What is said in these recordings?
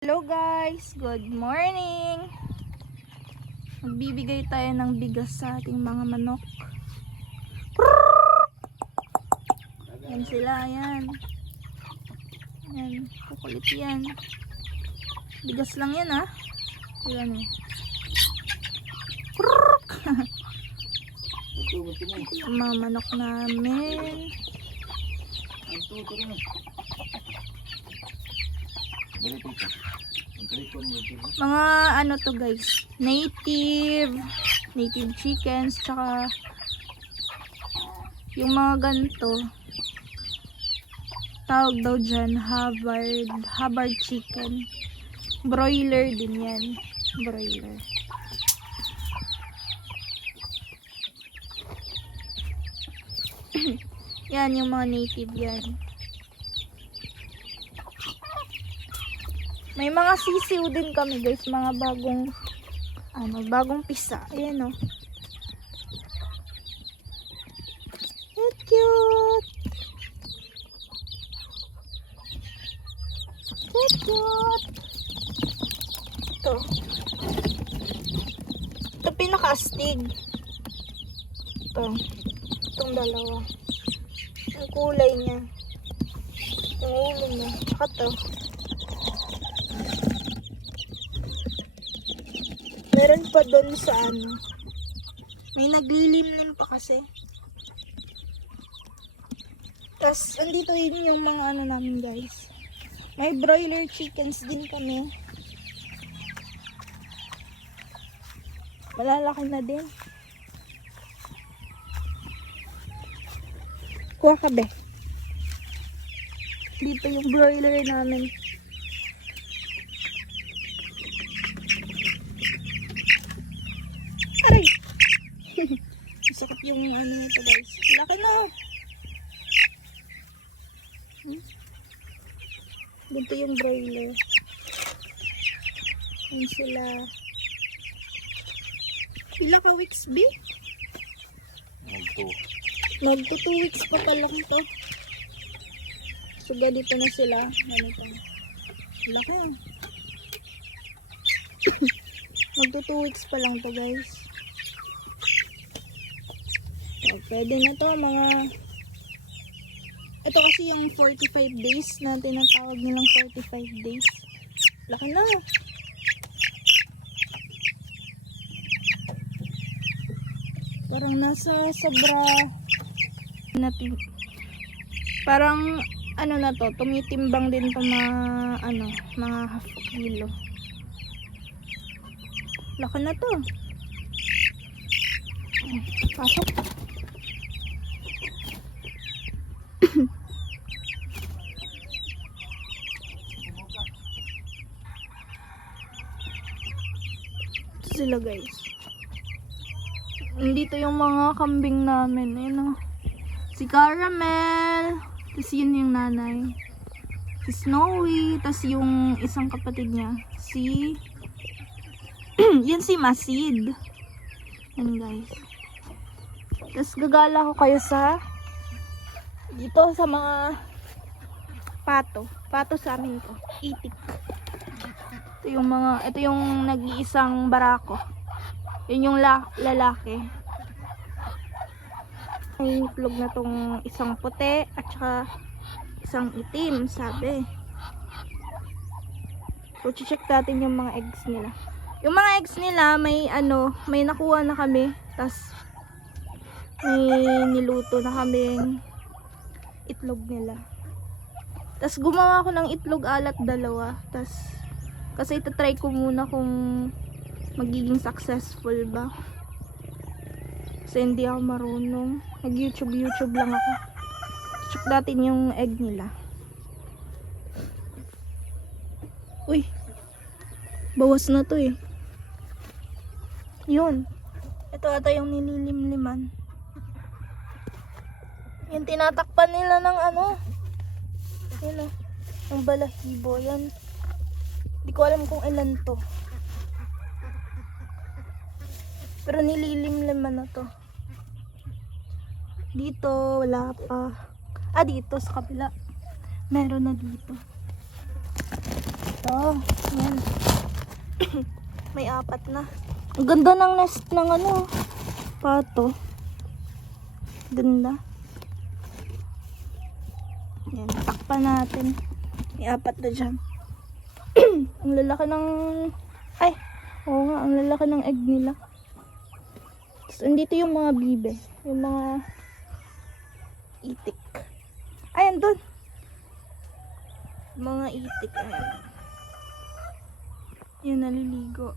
Hello guys, good morning. Magbibigay tayo ng bigas sa ating mga manok. Yan sila, yan. Yan, kukulit yan. Bigas lang yan ha. Yan eh. Yung mga manok namin. Mga ano to guys, native chickens, tsaka yung mga ganito tawag daw dyan Hubbard chicken, broiler din yan, broiler. Yan yung mga native yan. May mga sisiw din kami guys, mga bagong pisa. Ayan o. Cute! Cute! Ito. Ito pinaka-astig. Itong dalawa. Ang kulay niya. Ang ulo niya. Tsaka to. Meron pa doon sa ano. May naglilimlim pa kasi. Tapos, andito yun yung mga ano namin guys. May broiler chickens din kami. Malalaki na din. Kuha ka be. Dito yung broiler namin. Aray! Masakit yung ano nito guys. Laki na! Dito yung broiler. Yan sila. Pila ka weeks B? Nagto 2 weeks pa lang to. So dito na sila. Ganito. Laki yan. Nagto 2 weeks pa lang to guys. So, pwede na to mga... Ito kasi yung 45 days na tinatawag nilang 45 days. Laki na. Parang nasa sobra natin. Parang ano na to, tumitimbang din to mga half kilo. Laki na to. Pasok. Sila guys. Nandito yung mga kambing namin. Ayun o. Si Caramel. Tapos yun yung nanay. Si Snowy. Tapos yung isang kapatid niya. Si... yun si Masid. Yan guys. Tapos gagala ko kayo sa... dito sa mga... pato. Pato sa amin to. Itik. Ito yung nag-iisang barako. Yun yung lalaki. May itlog na tong isang puti at saka isang itim, sabi. So, check natin yung mga eggs nila. Yung mga eggs nila, may nakuha na kami. Tas may niluto na kaming itlog nila. Tas gumawa ako ng itlog alat 2. Tas kasi itatry ko muna kung magiging successful ba. Kasi hindi ako marunong. Nag-YouTube lang ako. Check natin yung egg nila. Uy. Bawas na to eh. Yun. Ito ata yung nililimliman. Yung tinatakpan nila ng ano. Yun o. Yung balahibo. Yan. Hindi ko alam kung ilan to. Pero nililimliman na to. Dito, wala pa. Dito sa kabila. Meron na dito. Ito. Ito. Yan. May 4 na. Ang ganda ng nest ng ano. Pato. Ganda. Yan. Takpan natin. May 4 na dyan. Ang lalaki ng... Ay! Oo nga. Ang lalaki ng egg nila. Tapos, andito yung mga bibe. Yung mga itik. Ayan doon. Mga itik. Ayan. Yan, naliligo.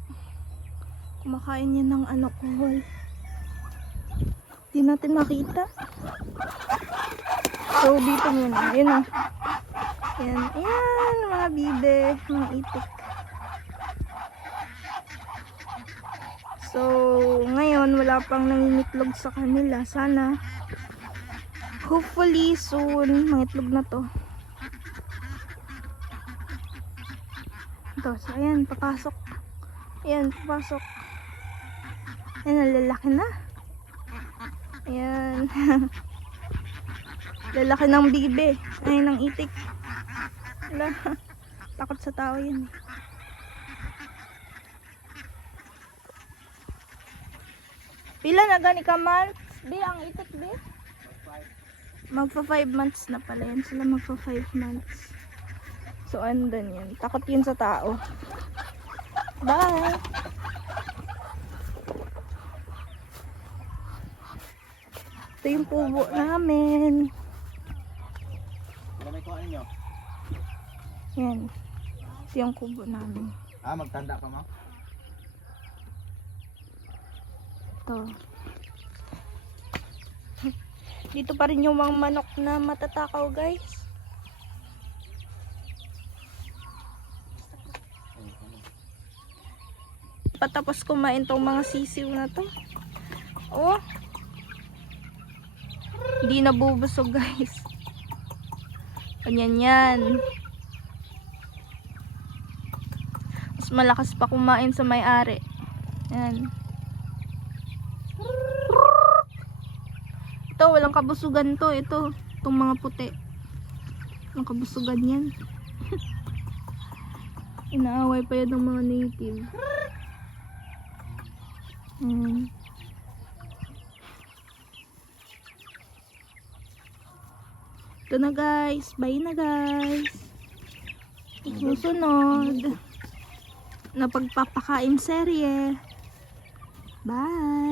Kumakain yan ng ano, kohol. Hindi natin makita. So, dito muna. Yan o. Yan. Ayan, mga bibe. Mga itik. So, ngayon, wala pang nangingitlog sa kanila. Sana, hopefully, soon, mangitlog na to. Ito, so, ayan, papasok. Ayan, papasok. Ayan, lalaki na. Ayan. Lalaki ng bibe. Ayan, ng itik. Wala. Takot sa tao yun. Pila na gani ka months? Bi, ang itik, bi? Magpa 5 months na pala yan. Sila magpa 5 months. So, andan yan. Takot yun sa tao. Bye! Ito yung kubo namin. Ano may kuhain nyo? Yan. Ito yung kubo namin. Magtanda pa mo? Ito. Dito pa rin yung mga manok na matatakaw, guys. Patapos kumain tong mga sisiw na to. Oh. Hindi nabubusog, guys. Ganyan yan. Mas malakas pa kumain sa may-ari. Yan. Ito, walang kabusugan to. Ito, itong mga puti. Walang kabusugan yan. Inaaway pa yan ng mga native. Ito na, guys. Bye na, guys. Susunod na pagpapakain serye. Bye.